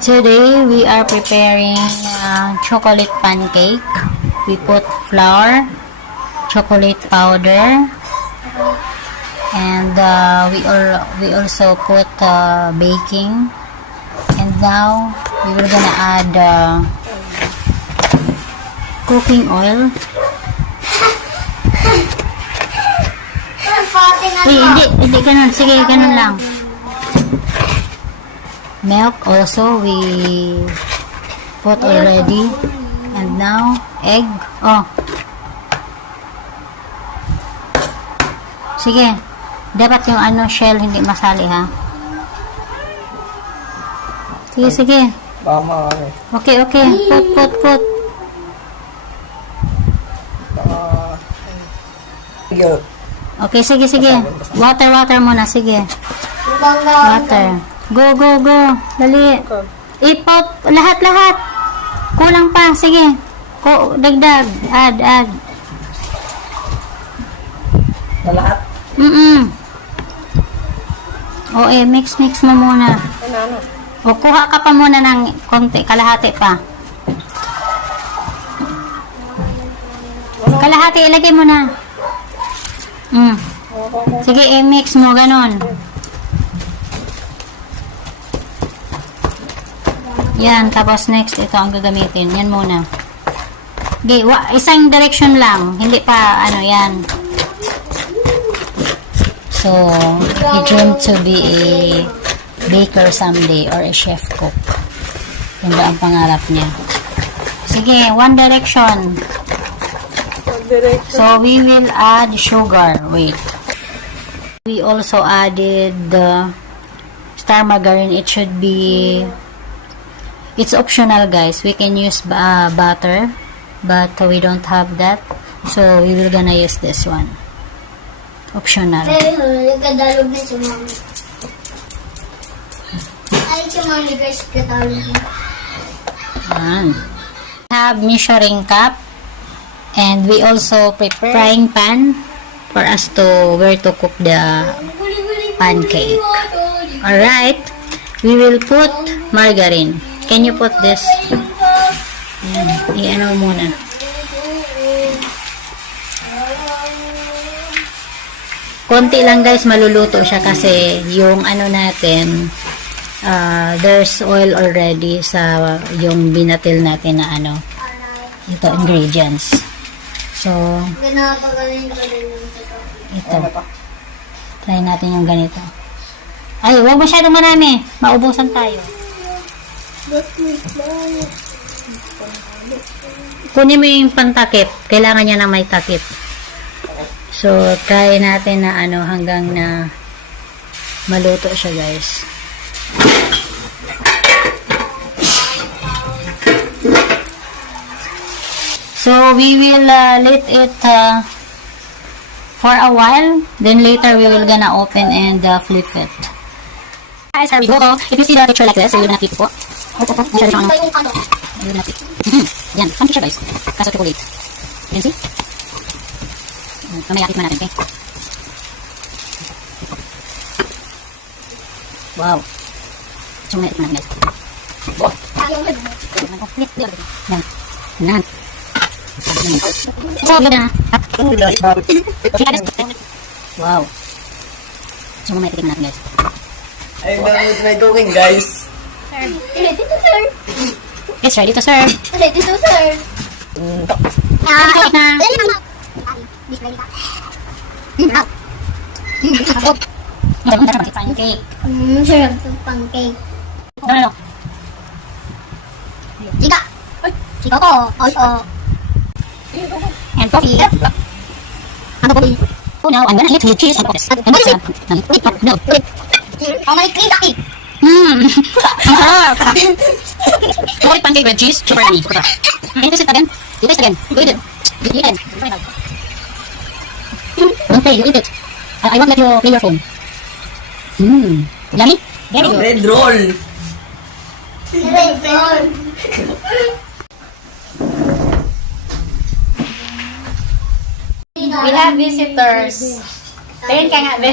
Today we are preparing chocolate pancake. We put flour, chocolate powder, and we also put baking. And now we will gonna add cooking oil. Hindi ganun. Sige, ganun lang. Milk also we put already. And now egg. Oh, sige, dapat yung shell hindi masali, ha. Sige. Okay. Put. Okay, sige. Water muna, sige. Water. Go. Dali. Ipot. Lahat. Kulang pa. Sige. Dagdag. Add. Na lahat? Mix mo muna. O, kuha ka pa muna ng konti. Kalahati pa. Kalahati, ilagay mo na. Sige, i-mix mo. Ganon. Yan, tapos next, ito ang gagamitin. Yan muna. Okay, isang direction lang. Hindi pa, yan. So, he dreamed to be a baker someday or a chef cook. Yun ba ang pangarap niya? Sige, one direction. So, we will add sugar. Wait. We also added the star margarine. It should be... It's optional, guys. We can use butter, but we don't have that. So, we will gonna use this one. Optional. Nagkadalog na si Mami. Ay, si Mami guys, katalog na. Have measuring cup, and we also prepare frying pan for us to where to cook the pancake. Alright, we will put margarine. Can you put this? Yan, muna. Konti lang, guys, maluluto siya kasi yung natin, there's oil already sa yung binatil natin na ito, ingredients. So, ito. Try natin yung ganito. Ay, huwag masyadong marami. Maubusan tayo. Kunin mo yung pantakip. Kailangan niya na may takip. So, try natin na hanggang na maluto siya, guys. So, we will let it for a while. Then later, we will gonna open and flip it. Guys, here we go. If you see the picture like this, you will not flip po. Yan, funky siya, guys. Kaso chocolate. You can see? Kamay akit mo natin, okay? Wow. So, may akit mo natin, guys. Yan. So, yun na. Wow. So, may akit mo natin, guys. I'm done with my cooking, guys. Ready to serve. It's ready to serve. Ready to serve. Kahit na. Pancake. Sarap ng pancake. No. Chika. Chika ko. And coffee. Ano po? Oh, now I'm gonna eat with cheese and cookies. And what's no. Oh, my cake. Ang sarap. Chocolate pancake with cheese. Super yummy. Can you taste it again? You taste again. You eat it. You eat it. Don't play. You eat it. I won't let you play your phone. Yummy? Very good. Red roll. Red roll. We have visitors. Tingin ka nga, be.